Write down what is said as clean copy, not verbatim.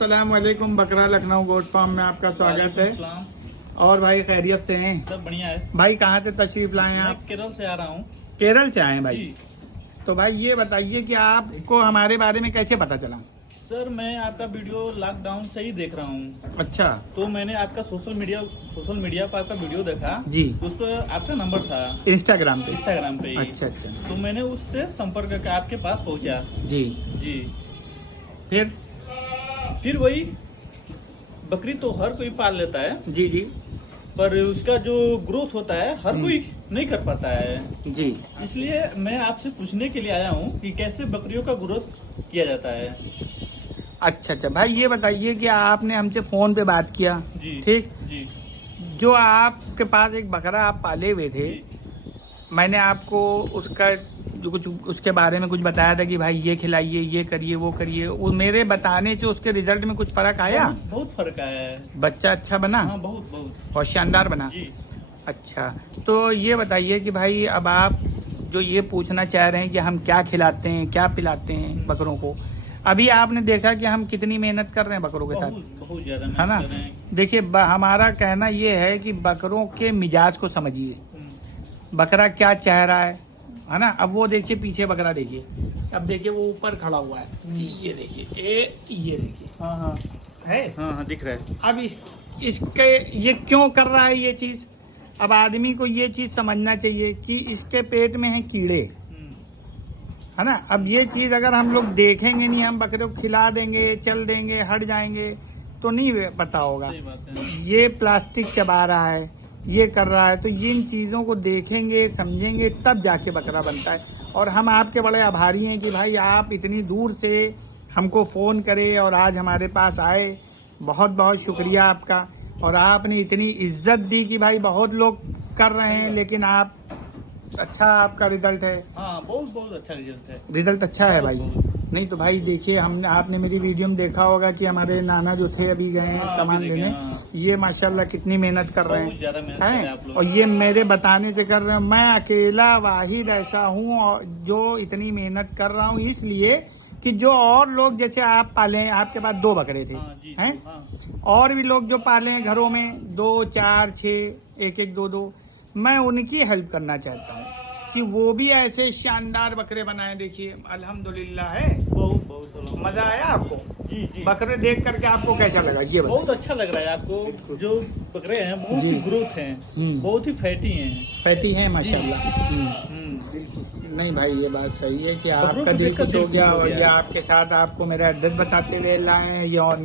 अस्सलामुअलैकुम। बकरा Lucknow goat farm में आपका स्वागत है। और भाई खैरियत से हैं? सब बढ़िया है भाई कहाँ से तशरीफ लाए हैं आप? केरल से आ रहा हूँ। केरल से आए हैं भाई? जी। तो भाई ये बताइए कि आपको हमारे बारे में कैसे पता चला? सर मैं आपका वीडियो लॉकडाउन से ही देख रहा हूँ। अच्छा। तो मैंने आपका सोशल मीडिया पर आपका वीडियो देखा जी। उस पर आपका नंबर था इंस्टाग्राम पे? इंस्टाग्राम पे ही। अच्छा अच्छा। तो मैंने उससे संपर्क करके आपके पास पहुँचा। जी जी। फिर वही बकरी तो हर कोई पाल लेता है। जी जी पर उसका जो ग्रोथ होता है हर कोई नहीं कर पाता है। जी। इसलिए मैं आपसे पूछने के लिए आया हूँ कि कैसे बकरियों का ग्रोथ किया जाता है। अच्छा अच्छा भाई ये बताइए कि आपने हमसे फोन पे बात किया। जी। ठीक। जी। जो आपके पास एक बकरा आप पाले हुए थे, मैंने आपको उसका जो कुछ उसके बारे में कुछ बताया था कि भाई ये खिलाइए, ये करिए, वो करिए। वो मेरे बताने से उसके रिजल्ट में कुछ फर्क आया? बहुत फर्क आया है। बच्चा अच्छा बना? हाँ, बहुत बहुत और शानदार बना? जी। अच्छा। तो ये बताइए कि भाई अब आप जो ये पूछना चाह रहे हैं कि हम क्या खिलाते हैं, क्या पिलाते हैं बकरों को, अभी आपने देखा कि हम कितनी मेहनत कर रहे हैं बकरों के साथ। बहुत ज्यादा है ना? देखिए हमारा कहना ये है कि बकरों के मिजाज को समझिए, बकरा क्या चाह रहा है ना? अब वो देखिए पीछे बकरा देखिए, अब देखिए वो ऊपर खड़ा हुआ है, ये देखिए ये देखिए। हाँ हाँ है। हाँ दिख रहा है। अब इसके ये क्यों कर रहा है ये चीज? अब आदमी को ये चीज समझना चाहिए कि इसके पेट में है कीड़े, है ना? अब ये चीज अगर हम लोग देखेंगे नहीं, हम बकरे को खिला देंगे, चल देंगे, हट जाएंगे तो नहीं पता होगा। सही बात है। ये प्लास्टिक चबा रहा है, ये कर रहा है, तो इन चीज़ों को देखेंगे, समझेंगे, तब जाके बकरा बनता है। और हम आपके बड़े आभारी हैं कि भाई आप इतनी दूर से हमको फ़ोन करे और आज हमारे पास आए। बहुत बहुत शुक्रिया आपका। और आपने इतनी इज्जत दी कि भाई बहुत लोग कर रहे हैं लेकिन आप अच्छा आपका रिजल्ट है। हाँ बहुत बहुत अच्छा रिजल्ट है। रिजल्ट अच्छा है भाई। नहीं तो भाई देखिए, हमने आपने मेरी वीडियो में देखा होगा कि हमारे नाना जो थे अभी गए हैं सामान लेने। ये माशाल्लाह कितनी मेहनत कर रहे हैं, और ये मेरे बताने से कर रहे हैं। मैं अकेला वाहिद ऐसा हूँ जो इतनी मेहनत कर रहा हूँ, इसलिए कि जो और लोग जैसे आप पाले हैं, आपके पास 2 बकरे थे हैं, और भी लोग जो पाले हैं घरों में 2 4 6 1 1 2 2, मैं उनकी हेल्प करना चाहता हूँ कि वो भी ऐसे शानदार बकरे बनाए। देखिए अल्हम्दुलिल्लाह है। बहुत बहुत मजा आया आपको? जी जी। बकरे देख करके आपको कैसा लगा ये बताइए। बहुत अच्छा लग रहा है आपको। जो बकरे हैं बहुत ही ग्रोथ हैं, बहुत ही फैटी हैं। फैटी हैं माशाल्लाह। नहीं भाई ये बात सही है कि आपका दिल खुश हो गया, और ये आपके साथ आपको मेरा एड्रेस बताते हुए लाए हैं। ये ऑन